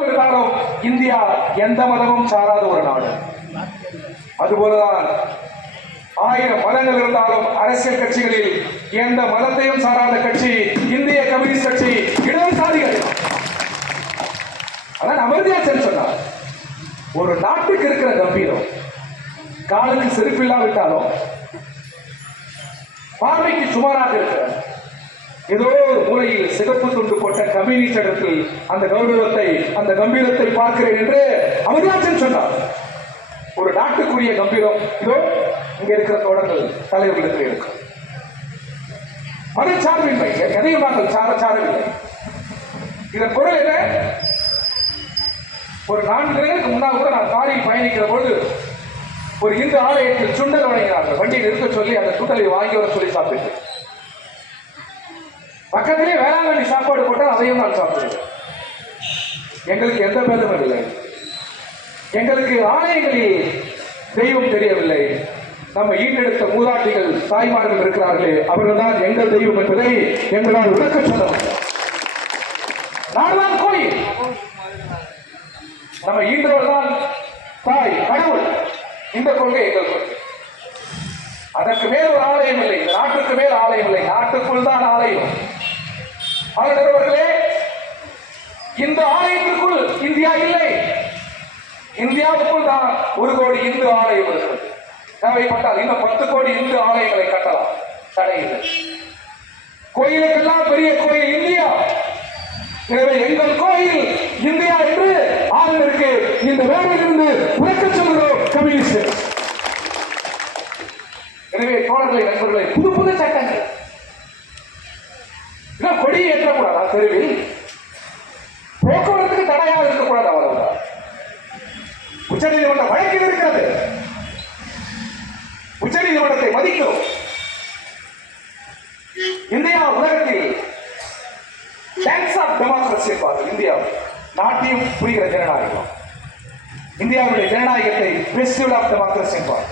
இருந்தாலும் இந்தியா எந்த மதமும் சாராத ஒரு நாடு. அதுபோலதான் 1000 மதங்கள் இருந்தாலும் அரசியல் கட்சிகளில் எந்த மதத்தையும் சாராத கட்சி இந்திய கம்யூனிஸ்ட் கட்சி. இடதுசாரிகள் அதான் அமர்த்தியாச்சன் சொன்னார், ஒரு நாட்டுக்கு இருக்கிற கம்பீரம் காலுக்கு செருப்பில்லாவிட்டாலும் பார்வைக்கு சுமாராக இருக்கிற ஏதோ ஒரு மூலையில் சிகப்பு துண்டு போட்ட கம்யூனிஸ்ட் இடத்தில் அந்த கௌரவத்தை அந்த கம்பீரத்தை பார்க்கிறேன் என்று அமர்த்தியாச்சன் சொன்னார். ஒரு நாட்டுக்குரிய கம்பீரம் இதோ இங்க இருக்கிற தோழர்கள் தலைவர்களுக்கு இருக்கு. மதச்சார்பின்மை எதையும் நாங்கள் சாரவில்லை. இதன் பொருள் என்ன? ஒரு 4 தினங்களுக்கு முன்னால் கூட நான் காரில் பயணிக்கிற பொழுது ஒரு இந்து ஆலயத்தில் சுண்டல் வழங்கினார்கள். வண்டியை நிறுத்த சொல்லி அந்த சுண்டலை வாங்கி வர சொல்லி சாப்பிட்டு பக்கத்திலே வேளாங்கண்ணி சாப்பாடு போட்டால் அதையும் நான் சாப்பிடுவேன். எங்களுக்கு எந்த பேதமும் இல்லை. எங்களுக்கு ஆலயங்களில் தெய்வம் தெரியவில்லை. நம்ம ஈட்டெடுத்த மூதாட்டிகள் தாய்மார்கள் இருக்கிறார்களே, அவர்கள் தான் எங்கள் தெய்வம் என்பதை எங்களால் விளக்க சொல்ல முடியும். நான்தான் கோயில், நம்ம ஈன்றவர் தான் தாய் கடவுள். இந்த கொள்கை எங்கள் கொள்கை. அதற்கு மேல் ஒரு ஆலயம் இல்லை, இந்த நாட்டுக்கு மேல் ஆலயம் இல்லை, நாட்டுக்குள் தான் ஆலயம். அவர்களே, இந்த ஆலயத்திற்குள் இந்தியா இல்லை. இந்தியாவுக்குள் தான் 1 கோடி இந்து ஆலயம் இருக்கிறது. தேவைப்பட்டால் இன்னும் 10 கோடி இந்து ஆலயங்களை கட்டலாம், தடையில்லை. கோயிலுக்கெல்லாம் பெரிய கோயில் இந்தியா. எனவே எங்கள் கோயில் இந்தியா என்று ஆளுநருக்கு இந்த வேலையிலிருந்து உறக்க சொல்கிறோம் கம்யூனிஸ்ட். எனவே தோழர்களை, நண்பர்களை, புது சட்டங்கள் கொடியை ஏற்றக்கூடாதா? தெருவில் போக்குவரத்துக்கு தடையாக இருக்கக்கூடாது, அவ்வளவுதான். உச்சநீதிமன்ற வழக்கில் இருக்கிறது. உச்சநீதிமன்றத்தை மதிக்கிறோம். இந்தியா உலகத்தில் டான்ஸ் ஆஃப் டெமோக்ரஸி என்பார்கள். இந்தியா நாட்டியம் புரிகிற ஜனநாயகம். இந்தியாவுடைய ஜனநாயகத்தை ஃபெஸ்டிவல் ஆஃப் டெமோக்ரஸி என்பார்.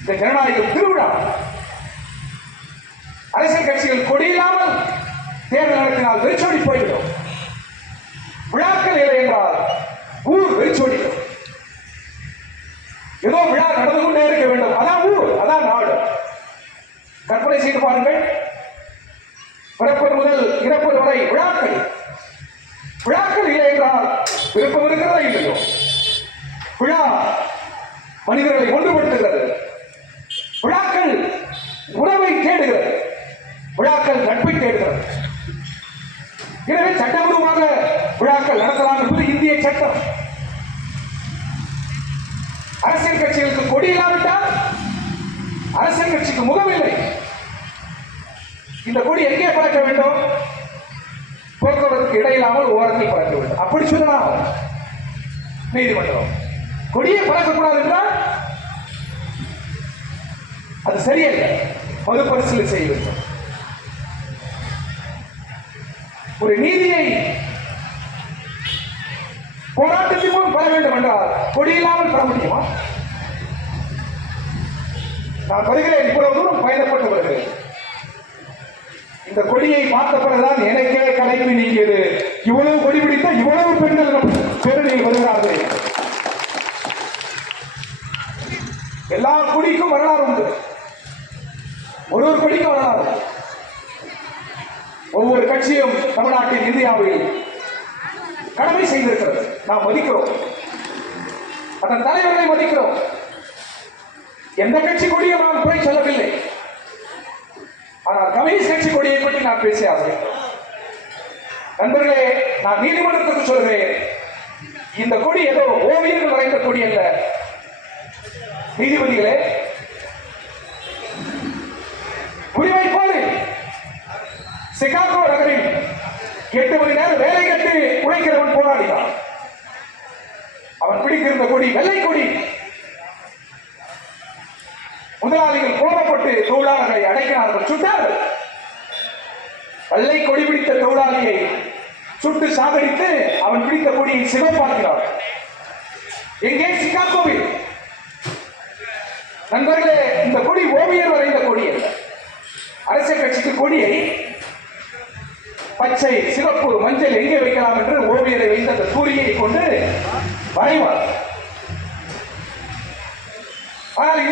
இந்த ஜனநாயகம் திருவிழா. அரசியல் கட்சிகள் கொடியில்லாமல் தேர்தல் நடத்தினால் வெறிச்சோடி போய்விடும். விழாக்கள் இல்லை என்றால் ஊர் வெறிச்சோடிடும். ஏதோ விழா நடந்து கொண்டே இருக்க வேண்டும், அதான் ஊர், அதான் நாடு. கற்பனை செய்து பாருங்கள், பிறப்பது முதல் இறப்பது வரை விழாக்கள். விழாக்கள் இல்லை என்றால் விருப்பம் இருக்கிறதா இல்லையோ? விழா மனிதர்களை ஒன்றுபடுத்துகிறது. விழாக்கள் உறவை தேடுகிறது. விழாக்கள் நட்பை தேடுகிறது. எனவே சட்டபூர்வமாக விழாக்கள் நடத்தலாம் என்பது இந்திய சட்டம். அரசியல் கட்சிகளுக்கு கொடி இல்லாவிட்டால் அரசியல் கட்சிக்கு முகம் இல்லை. இந்த கொடி எங்கே பறக்க வேண்டும்? போக்குவரத்துக்கு இடையில்லாமல் ஓரத்தில் பறக்க வேண்டும். அப்படி சொல்லலாம் நீதிமன்றம். கொடியை பறக்கக்கூடாது என்றால் அது சரியல்ல, மறுபரிசீலனை செய்ய வேண்டும். ஒரு நீதியை போராட்டத்தின் மூலம் பெற வேண்டும் என்றால் கொடி இல்லாமல் பெற முடியுமா? நான் வருகிறேன், இவ்வளவு தூரம் பயணப்பட்டு வருகிறேன். இந்த கொடியை பார்த்த பிறகுதான் எனக்கே கலைப்பு நீங்கியது. இவ்வளவு கொடி பிடித்த இவ்வளவு பெண்கள் பேரணியில் வருகிறார்கள். எல்லா கொடிக்கும் வரலாறு உண்டு. ஒரு கொடிக்கும் வரலாறு. ஒவ்வொரு கட்சியும் தமிழ்நாட்டில், இந்தியாவில் கடமை செய்திருக்கிறது. நாம் மதிக்கிறோம், அதன் தலைவர்களை மதிக்கிறோம். எந்த கட்சி கொடியும் நான் குறை சொல்லவில்லை. ஆனால் கம்யூனிஸ்ட் கட்சி கொடியை பற்றி நான் பேசிய ஆசைக்கிறேன். நண்பர்களே, நான் நீதிமன்றத்துக்கு சொல்கிறேன், இந்த கொடி ஏதோ ஓவியர்கள் வரைந்த கொடி அல்ல. நீதிபதிகளே, உரிமை போது சிகாகோ நகரில் 8 மணி நேரம் வேலை கட்டு உழைக்கிறவன் போராடினான். அவன் பிடித்திருந்த கொடி வெள்ளை கொடி. முதலாளிகள் கோபப்பட்டு தொழிலாளர்களை அடைக்கிறார்கள், சுட்டார்கள். வெள்ளை கொடி பிடித்த தொழிலாளியை சுட்டு சாகடித்து அவன் பிடித்த கொடியை சிவப்பாக்கிறார். எங்கே? சிகாகோவில். நண்பர்களே, இந்த கொடி ஓவியர் வரைந்த கொடி அல்ல. அரசியல் கட்சிக்கு கொடியை பச்சை, சிவப்பு, மஞ்சள் எங்கே வைக்கலாம் என்று ஓவியரை வைத்து அந்த சூரிய மறைவார். ஆனால்